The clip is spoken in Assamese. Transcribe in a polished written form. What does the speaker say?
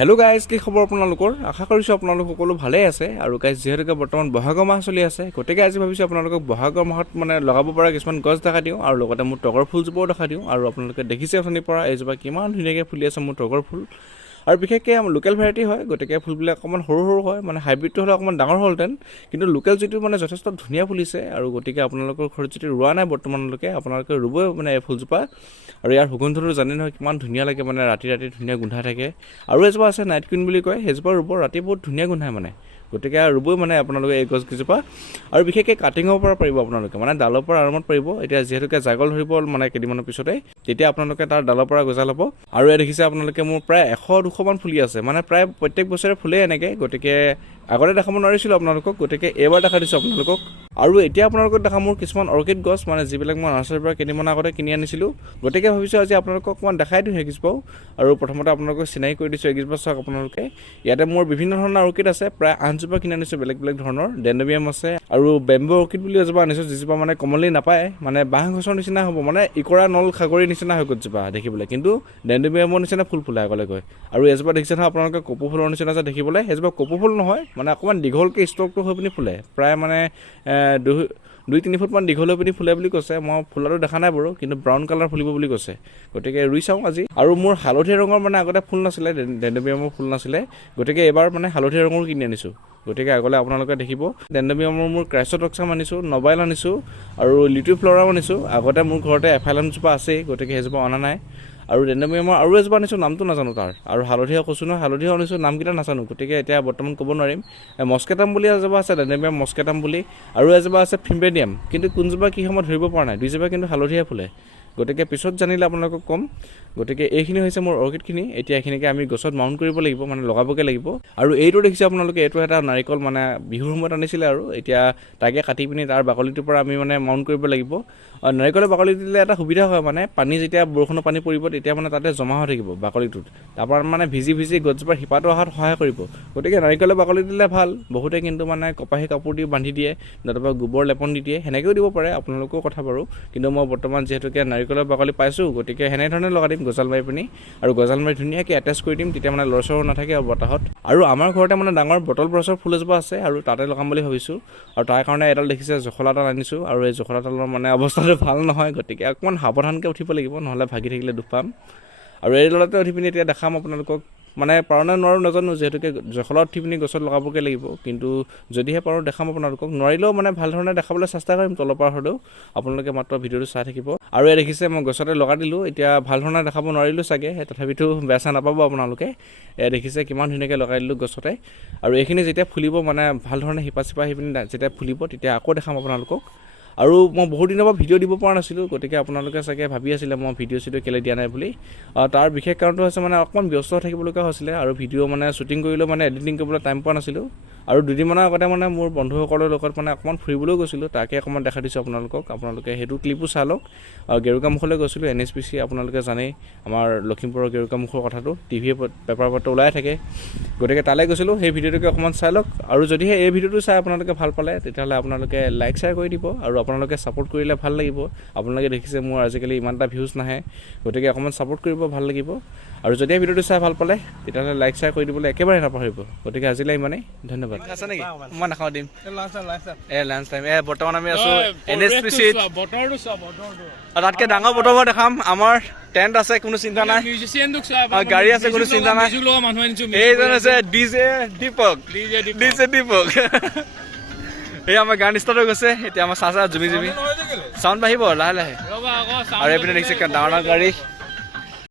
হেল্ল' গাইজ, কি খবৰ আপোনালোকৰ? আশা কৰিছোঁ আপোনালোক সকলো ভালেই আছে। আৰু গাইজ, যিহেতুকে বৰ্তমান বহাগৰ মাহ চলি আছে, গতিকে আজি ভাবিছোঁ আপোনালোকক বহাগৰ মাহত লগাব পৰা কিছুমান গছ দেখা দিওঁ আৰু লগতে মোৰ তগৰ ফুলজোপাও দেখা দিওঁ। আৰু আপোনালোকে দেখিছে অথনিৰ পৰা এইজোপা কিমান ধুনীয়াকৈ ফুলি আছে মোৰ তগৰ ফুল। আৰু বিশেষকৈ লোকেল ভেৰাইটি হয়, গতিকে ফুলবিলাক অকণমান সৰু সৰু হয়, হাইব্ৰিডটো হ'লে অকণমান ডাঙৰ হ'লহেঁতেন, কিন্তু লোকেল যিটো যথেষ্ট ধুনীয়া ফুলিছে। আৰু গতিকে আপোনালোকৰ ঘৰত যদি ৰোৱা নাই বৰ্তমানলৈকে, আপোনালোকে ৰুবই এই ফুলজোপা। আৰু ইয়াৰ সুগন্ধটো জানে নহয় কিমান ধুনীয়া লাগে, ৰাতি ৰাতি ধুনীয়া গোন্ধাই থাকে। আৰু এজোপা আছে নাইট কুইন বুলি কয়, সেইজোপা ৰুব, ৰাতি বহুত ধুনীয়া গোন্ধায় গতিকে ৰুবই আপোনালোকে এই গছকেইজোপা। আৰু বিশেষকৈ কাটিঙৰ পৰা পাৰিব আপোনালোকে, ডালৰ পৰা আৰামত পাৰিব। এতিয়া যিহেতুকে জাগল ধৰিব কেইদিনমানৰ পিছতে, তেতিয়া আপোনালোকে তাৰ ডালৰ পৰা গজা ল'ব। আৰু এই দেখিছে আপোনালোকে মোৰ প্ৰায় 100-200 মান ফুলি আছে, প্ৰায় প্ৰত্যেক বছৰে ফুলেই এনেকৈ। গতিকে আগতে দেখাব নোৱাৰিছিলোঁ আপোনালোকক, গতিকে এইবাৰ দেখা দিছোঁ আপোনালোকক। আৰু এতিয়া আপোনালোকক দেখা মোৰ কিছুমান অৰ্কিড গছ, যিবিলাক মই নাৰ্চাৰীৰ পৰা কেইদিনমান আগতে কিনি আনিছিলোঁ। গতিকে ভাবিছোঁ আজি আপোনালোকক অকণমান দেখাই দিওঁ সেইকেইজোপাও। আৰু প্ৰথমতে আপোনালোকক চিনাকি কৰি দিছোঁ এইকেইজোপা চাওক আপোনালোকে। ইয়াতে মোৰ বিভিন্ন ধৰণৰ অৰ্কিড আছে, প্ৰায় 8জোপা কিনি আনিছোঁ বেলেগ বেলেগ ধৰণৰ। ডেণ্ডোবিয়াম আছে আৰু বেম্বো অৰ্কিড বুলি এজোপা আনিছোঁ, যিজোপা কমনলি নাপায়, বাঁহ গছৰ নিচিনা হ'ব, ইকৰা নল সাগৰীৰ নিচিনা হৈ গছজোপা দেখিবলৈ, কিন্তু ডেণ্ডোবিয়ামৰ নিচিনা ফুল ফুলে আগলৈ গৈ। আৰু এজোপা দেখিছে নহয় আপোনালোকে কপৌ ফুলৰ নিচিনা যে দেখিবলৈ, সেইজোপা কপৌ ফুল নহয়, অকণমান দীঘলকৈ ষ্টকটো হৈ পিনি ফুলে, প্ৰায় 2-3 ফুটমান দীঘল হৈ পিনি ফুলে বুলি কৈছে। মই ফুলাটো দেখা নাই বাৰু, কিন্তু ব্ৰাউন কালাৰ ফুলিব বুলি কৈছে। গতিকে ৰুই চাওঁ আজি। আৰু মোৰ হালধীয়া ৰঙৰ আগতে ফুল নাছিলে, ডেণ্ডোবিয়ামৰ ফুল নাছিলে, গতিকে এইবাৰ হালধীয়া ৰঙৰো কিনি আনিছোঁ। গতিকে আগলৈ আপোনালোকে দেখিব। ডেণ্ডোবিয়ামৰ মোৰ ক্ৰাইচটক্সাম আনিছোঁ, নবাইল আনিছোঁ আৰু লিটিল ফ্লৰাও আনিছোঁ। আগতে মোৰ ঘৰতে এফাইলামজোপা আছেই, গতিকে সেইজোপা অনা নাই। আৰু ডেণ্ডোবিয়ামৰ আৰু এজোপা আনিছোঁ, নামটো নাজানো তাৰ। আৰু হালধীয়া কৈছোঁ নহয়, হালধীয়া আনিছোঁ, নামকেইটা নাজানো, গতিকে এতিয়া বৰ্তমান ক'ব নোৱাৰিম। মস্কেটাম বুলি এজোপা আছে, ডেণ্ডোবিয়াম মস্কেটাম বুলি। আৰু এজোপা আছে ফিম্বেডিয়াম, কিন্তু কোনজোপা কি সময়ত ধৰিব পৰা নাই, দুইজোপা কিন্তু হালধীয়া ফুলে। গতিকে পিছত জানিলে আপোনালোকক ক'ম। গতিকে এইখিনি হৈছে মোৰ অৰ্কিডখিনি। এতিয়া এইখিনিকে আমি গছত মাউণ্ট কৰিব লাগিব, লগাবগৈ লাগিব। আৰু এইটো দেখিছে আপোনালোকে, এইটো এটা নাৰিকল, বিহুৰ সময়ত আনিছিলে। আৰু এতিয়া তাকে কাটি পিনি তাৰ বাকলিটোৰ পৰা আমি মাউণ্ট কৰিব লাগিব। নাৰিকলৰ বাকলি দিলে এটা সুবিধা হয়, পানী যেতিয়া বৰষুণৰ পানী পৰিব, তেতিয়া তাতে জমা হৈ থাকিব বাকলিটোত, তাৰপৰা ভিজি ভিজি গছজোপাৰ শিপাটো অহাত সহায় কৰিব। গতিকে নাৰিকলৰ বাকলি দিলে ভাল। বহুতে কিন্তু কপাহী কাপোৰ দি বান্ধি দিয়ে, নতুবা গোবৰ লেপন দি দিয়ে, সেনেকৈও দিব পাৰে, আপোনালোকৰ কথা বাৰু। কিন্তু মই বৰ্তমান যিহেতুকে নাৰিকলৰ বাকলি পাইছোঁ, গতিকে সেনেধৰণে লগাই দিম গজাল মাৰি পিনি। আৰু গজাল মাৰি ধুনীয়াকৈ এটেচ কৰি দিম, তেতিয়া লৰচৰ নাথাকে আৰু বতাহত। আৰু আমাৰ ঘৰতে ডাঙৰ বটল ব্ৰছৰ ফুল এজোপা আছে, আৰু তাতে লগাম বুলি ভাবিছোঁ। আৰু তাৰ কাৰণে এডাল দেখিছে জখলা এডাল আনিছোঁ, আৰু এই জখলাডালৰ অৱস্থাটো ভাল নহয়, গতিকে অকণমান সাৱধানকৈ উঠিব লাগিব, নহ'লে ভাগি থাকিলে দুখ পাম। আৰু এইডালতে উঠি পিনি এতিয়া দেখাম আপোনালোকক, পাৰোঁ নে নোৱাৰোঁ নাজানো, যিহেতুকে জখলাত উঠি পিনি গছত লগাবগৈ লাগিব। কিন্তু যদিহে পাৰোঁ দেখাম আপোনালোকক, নোৱাৰিলেও ভাল ধৰণে দেখাবলৈ চেষ্টা কৰিম তলৰ পৰা হ'লেও। আপোনালোকে মাত্ৰ ভিডিঅ'টো চাই থাকিব। আৰু এই দেখিছে মই গছতে লগাই দিলোঁ, এতিয়া ভাল ধৰণে দেখাব নোৱাৰিলোঁ চাগে, তথাপিতো বেয়া চেয়া নাপাব আপোনালোকে। দেখিছে কিমান ধুনীয়াকৈ লগাই দিলোঁ গছতে। আৰু এইখিনি যেতিয়া ফুলিব, ভাল ধৰণে শিপা চিপা আহি পিনি যেতিয়া ফুলিব, তেতিয়া আকৌ দেখাম আপোনালোকক। আৰু মই বহুত দিনৰ পৰা ভিডিঅ' দিব পৰা নাছিলোঁ, গতিকে আপোনালোকে চাগে ভাবি আছিলে মই ভিডিঅ' কেলৈ দিয়া নাই বুলি। তাৰ বিশেষ কাৰণটো হৈছে অকণমান ব্যস্ত থাকিবলগীয়া হৈছিলে, আৰু ভিডিঅ' শ্বুটিং কৰিলেও এডিটিং কৰিবলৈ টাইম পোৱা নাছিলোঁ। আৰু দুদিনমানৰ আগতে মোৰ বন্ধুসকলৰ লগত অকণমান ফুৰিবলৈও গৈছিলোঁ, তাকে অকণমান দেখা দিছোঁ আপোনালোকক। আপোনালোকে সেইটো ক্লিপো চাই লওক। আৰু গেৰুকামুখলৈ গৈছিলোঁ, NSPC আপোনালোকে জানেই, আমাৰ লখিমপুৰৰ গেৰুকামুখৰ কথাটো টিভিয়ে পেপাৰ পত্ৰ ওলাই থাকে। গতিকে তালৈ গৈছিলোঁ, সেই ভিডিঅ'টোকে অকণমান চাই লওক। আৰু যদিহে এই ভিডিঅ'টো চাই আপোনালোকে ভাল পালে, তেতিয়াহ'লে আপোনালোকে লাইক শ্বেয়াৰ কৰি দিব। আৰু আপোনালোকে ছাপোৰ্ট কৰিলে ভাল লাগিব। আপোনালোকে দেখিছে মোৰ আজিকালি ইমান এটা ভিউজ নাহে, গতিকে অকণমান ছাপোৰ্ট কৰিব, ভাল লাগিব। আৰু যদি ভিডিঅ'টো চাই ভাল পালে, তেতিয়াহ'লে লাইক শ্বেয়াৰ কৰি দিবলৈ একেবাৰে নাপাহৰিব। গতিকে আজিলৈ ইমানেই, ধন্যবাদ। আছে নেকি? মই নাখাওঁ, দিম লাঞ্চ টাইম। বৰ্তমান আমি আছোঁ NSPC। তাতকৈ ডাঙৰ বতৰ মই দেখাম। আমাৰ টেণ্ট আছে, কোনো চিন্তা নাই, গাড়ী আছে, কোনো চিন্তা নাই। এইজন আছে DJ দীপক। এই আমাৰ গান ষ্টাৰ্ট হৈ গৈছে, এতিয়া আমাৰ চাহ জুমি চাউণ্ড বাঢ়িব লাহে লাহে। আৰু এইপিনে দেখিছে ডাঙৰ ডাঙৰ গাড়ী।